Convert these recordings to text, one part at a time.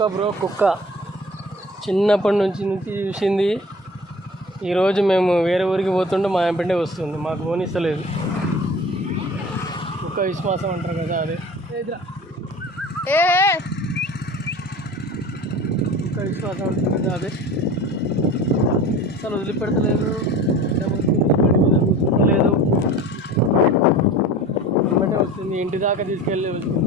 కుక్క చిన్నప్పటి నుంచి చూసింది. ఈరోజు మేము వేరే ఊరికి పోతుంటే మా వెంటనే వస్తుంది, మాకు పోనిస్తలేదు. కుక్క విశ్వాసం అంటారు కదా, అదే కుక్క విశ్వాసం అంటారు కదా, అదే అసలు వదిలిపెడతలేదు, కూర్చుంటలేదు. వెంటనే వస్తుంది, ఇంటి దాకా తీసుకెళ్ళి వస్తుంది.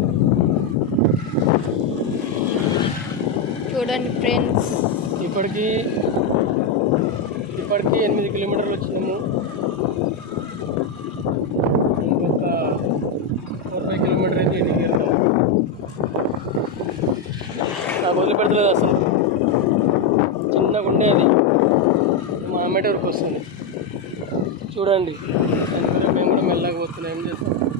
చూడండి ఫ్రెండ్స్, ఇప్పటికీ 8 కిలోమీటర్లు వచ్చినాము. ఇంకొక 40 కిలోమీటర్ అయితే ఇంటికి వెళ్తాము. నాకు వదిలిపెడతలేదు అసలు, చిన్నగా ఉండేది మా అమ్మటి వరకు వస్తుంది. చూడండి, దానివల్ల మేము కూడా మెల్లగా పోతున్నాం. ఏం చేస్తాం.